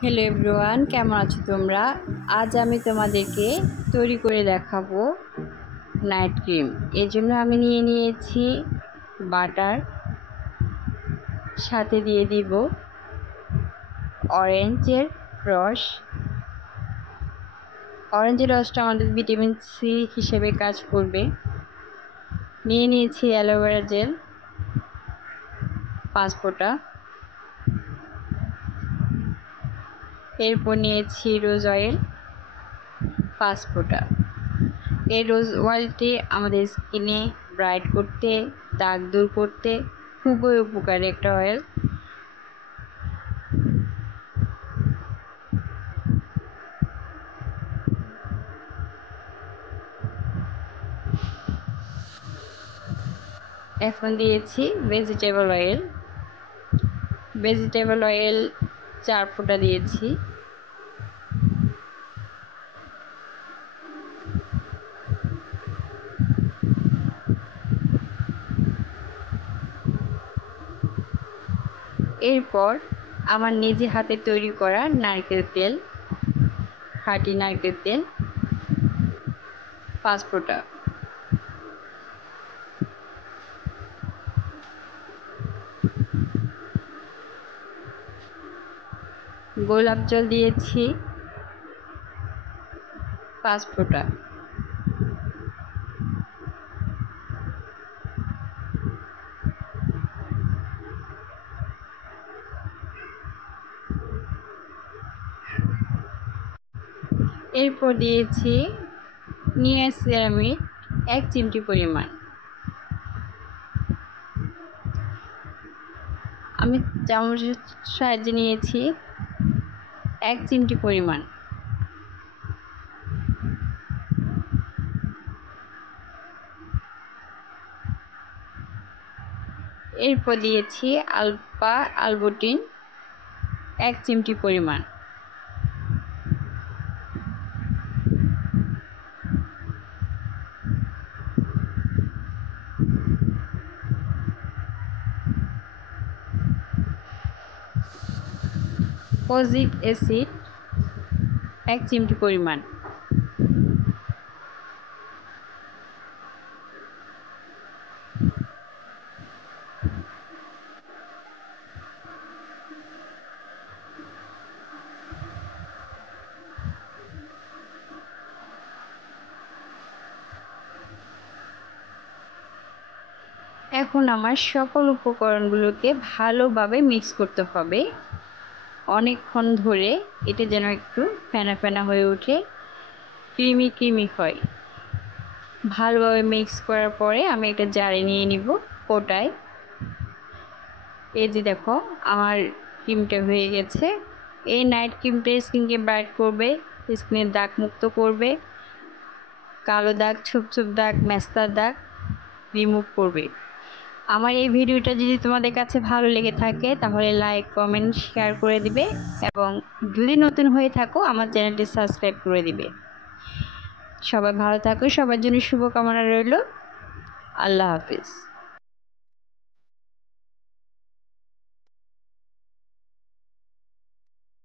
Hello everyone, কেমন আছো তোমরা? আজ আমি তোমাদেরকে তৈরি করে দেখাবো নাইট ক্রিম। এর জন্য আমি নিয়ে নিয়েছি বাটার, সাথে দিয়ে দিব অরেঞ্জের রস। অরেঞ্জের রসটা আমাদের ভিটামিন সি হিসেবে কাজ করবে। নিয়ে নিয়েছি অ্যালোভেরা জেল 5 ফোঁটা। এরপর নিয়েছি রোজ অয়েল 5 ফোঁটা। এই রোজ অয়েলটি আমাদের স্কিনে ব্রাইট করতে, দাগ দূর করতে খুবই উপকারী একটা অয়েল। এখন দিয়েছি ভেজিটেবল অয়েল। 4 ফোঁটা দিয়েছি। এরপর আমার নিজে হাতে তৈরি করা নারকেল তেল, খাঁটি নারকেল তেল 5 ফোঁটা। গোলাপ জল দিয়েছি 5 ফোঁটা। এরপর দিয়েছি নিয়াসিনামাইড 1 চিমটি পরিমাণ। আমি চামচের সাহায্যে নিয়েছি 1 চিমটি পরিমাণ। এরপর দিয়েছি আলফা আলবুটিন 1 চিমটি পরিমাণ। কোজিক অ্যাসিড 1 চিমটি পরিমাণ। এখন আমার সকল উপকরণগুলোকে ভালোভাবে মিক্স করতে হবে অনেকক্ষণ ধরে। এটা যেন একটু ফেনা ফেনা হয়ে ওঠে, ক্রিমি ক্রিমি হয়। ভালোভাবে মিক্স করার পরে আমি একটা জারে নিয়ে নিব কোটায়। এই যে দেখো আমার ক্রিমটা হয়ে গেছে। এই নাইট ক্রিমটা স্কিনকে ব্রাইট করবে, স্কিনের দাগ মুক্ত করবে, কালো দাগ, ছোপ ছোপ দাগ, মেস্তার দাগ রিমুভ করবে। আমার এই ভিডিওটা যদি তোমাদের কাছে ভালো লেগে থাকে তাহলে লাইক, কমেন্ট, শেয়ার করে দিবে এবং যদি নতুন হয়ে থাকো আমার চ্যানেলটি সাবস্ক্রাইব করে দিবে। সবাই ভালো থাকো, সবার জন্য শুভকামনা রইল। আল্লাহ হাফিজ।